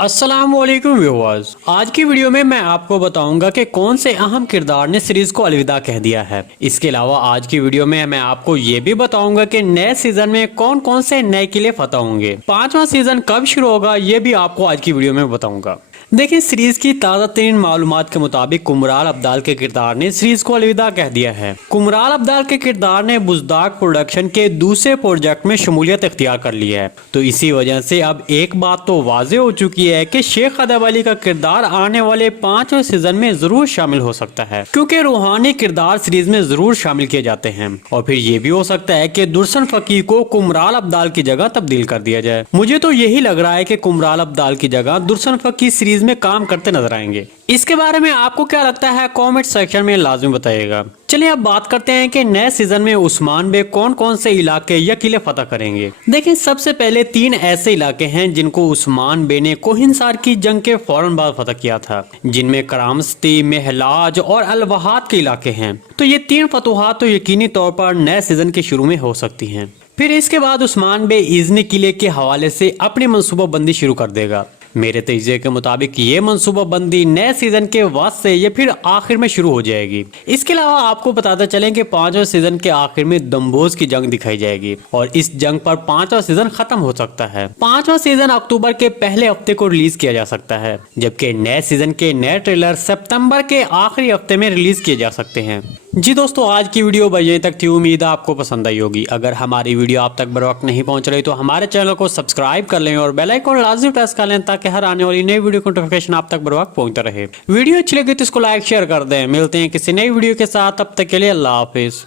अस्सलाम वालेकुम व्यूअर्स। आज की वीडियो में मैं आपको बताऊंगा कि कौन से अहम किरदार ने सीरीज को अलविदा कह दिया है। इसके अलावा आज की वीडियो में मैं आपको ये भी बताऊंगा कि नए सीजन में कौन कौन से नए किले फतह होंगे। 5वां सीजन कब शुरू होगा ये भी आपको आज की वीडियो में बताऊंगा। देखिए, सीरीज की ताज़ा तरीन मालूमात के मुताबिक कुमराल अब्दाल के किरदार ने सीरीज को अलविदा कह दिया है। कुमराल अब्दाल के किरदार ने बुज़दाक प्रोडक्शन के दूसरे प्रोजेक्ट में शमूलियत इख्तियार कर ली है, तो इसी वजह से अब एक बात तो वाज़ेह हो चुकी है कि शेख अदब अली का किरदार आने वाले 5वें सीजन में जरूर शामिल हो सकता है, क्योंकि रूहानी किरदार सीरीज में जरूर शामिल किए जाते हैं। और फिर ये भी हो सकता है कि दुर्सन फकीह को कुमराल अब्दाल की जगह तब्दील कर दिया जाए। मुझे तो यही लग रहा है कि कुमराल अब्दाल की जगह दुर्सन फकीह सीरीज में काम करते नजर आएंगे। इसके बारे में आपको क्या लगता है, कमेंट सेक्शन में लाजमी बताइएगा। चलिए अब बात करते हैं कि नए सीजन में उस्मान बे कौन कौन से इलाके या किले फतह करेंगे। देखिए, सबसे पहले 3 ऐसे इलाके हैं जिनको उस्मान बे ने कोहिनसार की जंग के फौरन बाद फतह किया था, जिनमें करामस्ती, महलाज और अलवहाद के इलाके हैं। तो ये 3 फतुहात तो यकीनी तौर पर नए सीजन के शुरू में हो सकती हैं। फिर इसके बाद उस्मान बे इज़्नी किले के हवाले से अपनी मनसूबा बंदी शुरू कर देगा। मेरे तजज़िये के मुताबिक ये मनसूबा बंदी नए सीजन के वक्त से या फिर आखिर में शुरू हो जाएगी। इसके अलावा आपको बताते चलें कि 5वें सीजन के आखिर में दम्बोज की जंग दिखाई जाएगी और इस जंग पर 5वां सीजन खत्म हो सकता है। 5वां सीजन अक्टूबर के पहले हफ्ते को रिलीज किया जा सकता है, जबकि नए सीजन के नए ट्रेलर सितंबर के आखिरी हफ्ते में रिलीज किए जा सकते हैं। जी दोस्तों, आज की वीडियो बस यहीं तक थी। उम्मीद है आपको पसंद आई होगी। अगर हमारी वीडियो आप तक बर वक्त नहीं पहुंच रही तो हमारे चैनल को सब्सक्राइब कर लें और बेल आइकन लाजमी प्रेस कर लें, ताकि हर आने वाली नई वीडियो की नोटिफिकेशन आप तक बर वक्त पहुंचता रहे। वीडियो अच्छी लगी तो इसको लाइक शेयर कर दें। मिलते हैं किसी नई वीडियो के साथ, तब तक के लिए अल्लाह हाफिज।